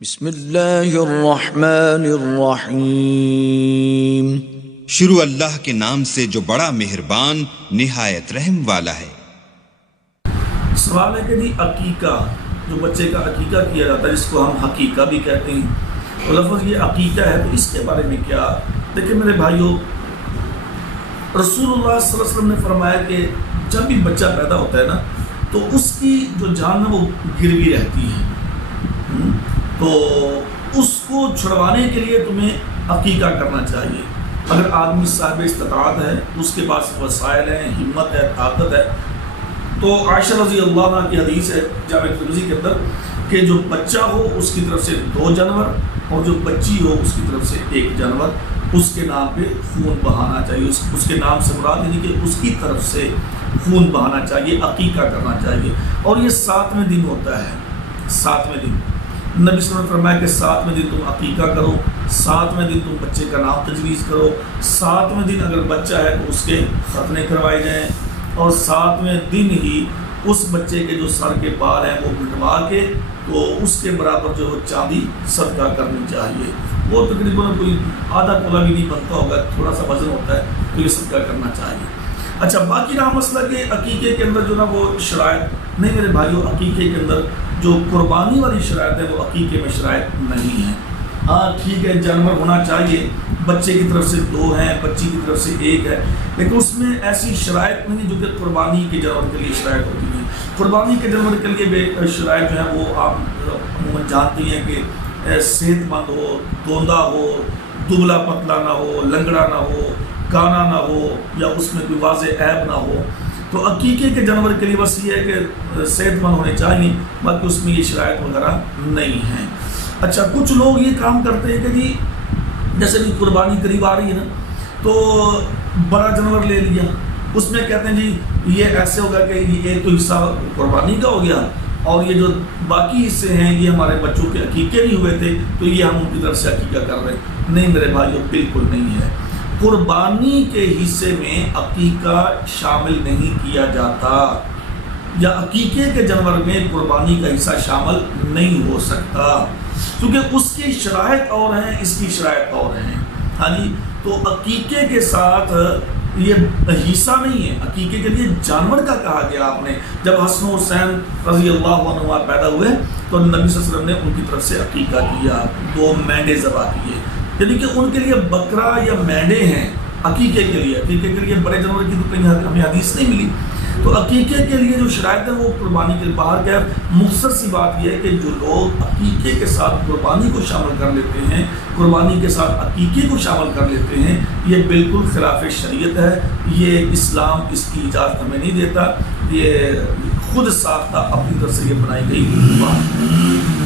بسم اللہ الرحمن الرحیم۔ شروع اللہ کے نام سے جو بڑا مہربان نہایت رحم والا ہے۔ سوال ہے کہ جی عقیقہ، جو بچے کا عقیقہ کیا جاتا ہے جس کو ہم حقیقہ بھی کہتے ہیں، تو لفظ یہ عقیقہ ہے، تو اس کے بارے میں کیا؟ دیکھیں میرے بھائیوں، رسول اللہ صلی اللہ علیہ وسلم نے فرمایا کہ جب بھی بچہ پیدا ہوتا ہے نا تو اس کی جو جان ہے وہ گروی رہتی ہے، تو اس کو چھڑوانے کے لیے تمہیں عقیقہ کرنا چاہیے۔ اگر آدمی صاحب استطاعت ہے، اس کے پاس وسائل ہیں، ہمت ہے، طاقت ہے، تو عائشہ رضی اللہ عنہ کی حدیث ہے جامع ترمذی کے اندر کہ جو بچہ ہو اس کی طرف سے 2 جانور اور جو بچی ہو اس کی طرف سے 1 جانور، اس کے نام پہ خون بہانا چاہیے۔ اس کے نام سے مراد یعنی کہ اس کی طرف سے خون بہانا چاہیے، عقیقہ کرنا چاہیے، اور یہ 7ویں دن ہوتا ہے۔ 7ویں دن نبی صلی اللہ علیہ وسلم نے فرمایا کہ 7ویں دن تم عقیقہ کرو، 7ویں دن تم بچے کا نام تجویز کرو، 7ویں دن اگر بچہ ہے تو اس کے ختنے کروائے جائیں، اور 7ویں دن ہی اس بچے کے جو سر کے بال ہیں وہ کٹوا کے تو اس کے برابر جو چاندی صدقہ کرنی چاہیے۔ وہ تقریباً کوئی آدھا تولہ بھی نہیں بنتا ہوگا، تھوڑا سا وزن ہوتا ہے، تو یہ صدقہ کرنا چاہیے۔ اچھا، باقی رہا مسئلہ کہ عقیقے کے اندر جو نا وہ شرائط نہیں میرے بھائیوں، عقیقے کے اندر جو قربانی والی شرائط ہے وہ عقیقے میں شرائط نہیں ہے۔ ہاں ٹھیک ہے، جانور ہونا چاہیے، بچے کی طرف سے 2 ہیں، بچی کی طرف سے 1 ہے، لیکن اس میں ایسی شرائط نہیں جو کہ قربانی کے جانور کے لیے شرائط ہوتی ہیں۔ قربانی کے جانور کے لیے شرائط جو ہے وہ آپ عموماً جانتی ہیں کہ صحت مند ہو، دوندہ ہو، دبلا پتلا نہ ہو، لنگڑا نہ ہو، کانا نہ ہو، یا اس میں کوئی واضح عیب نہ ہو۔ تو عقیقے کے جانور کے لیے بس یہ ہے کہ صحت مند ہونے چاہیے، باقی اس میں یہ شرائط وغیرہ نہیں ہیں۔ اچھا، کچھ لوگ یہ کام کرتے ہیں کہ جی جیسے بھی قربانی قریب آ رہی ہے نا تو بڑا جانور لے لیا، اس میں کہتے ہیں جی یہ ایسے ہوگا کہ یہ تو حصہ قربانی کا ہو گیا اور یہ جو باقی حصے ہیں یہ ہمارے بچوں کے عقیقے نہیں ہوئے تھے تو یہ ہم ان کی طرف سے عقیقہ کر رہے ہیں۔ نہیں میرے بھائیوں، بالکل نہیں ہے۔ قربانی کے حصے میں عقیقہ شامل نہیں کیا جاتا، یا عقیقے کے جانور میں قربانی کا حصہ شامل نہیں ہو سکتا، کیونکہ اس کی شرائط اور ہیں، اس کی شرائط اور ہیں۔ ہاں جی، تو عقیقے کے ساتھ یہ حصہ نہیں ہے، عقیقے کے لیے جانور کا کہا گیا۔ آپ نے جب حسن و حسین رضی اللہ عنہما پیدا ہوئے تو نبی صلی اللہ علیہ وسلم نے ان کی طرف سے عقیقہ کیا، 2 مینڈے ذبح کیے، یعنی کہ ان کے لیے بکرا یا مینڈے ہیں عقیقے کے لیے۔ عقیقے کے لیے بڑے جانور کی تو کہیں ہمیں حدیث نہیں ملی، تو عقیقے کے لیے جو شرائط ہے وہ قربانی کے باہر کیا ہے۔ مختصر سی بات یہ ہے کہ جو لوگ عقیقے کے ساتھ قربانی کو شامل کر لیتے ہیں، قربانی کے ساتھ عقیقے کو شامل کر لیتے ہیں، یہ بالکل خلاف شریعت ہے، یہ اسلام اس کی اجازت ہمیں نہیں دیتا، یہ خود ساختہ اپنی طرف سے یہ بنائی گئی بات ہے۔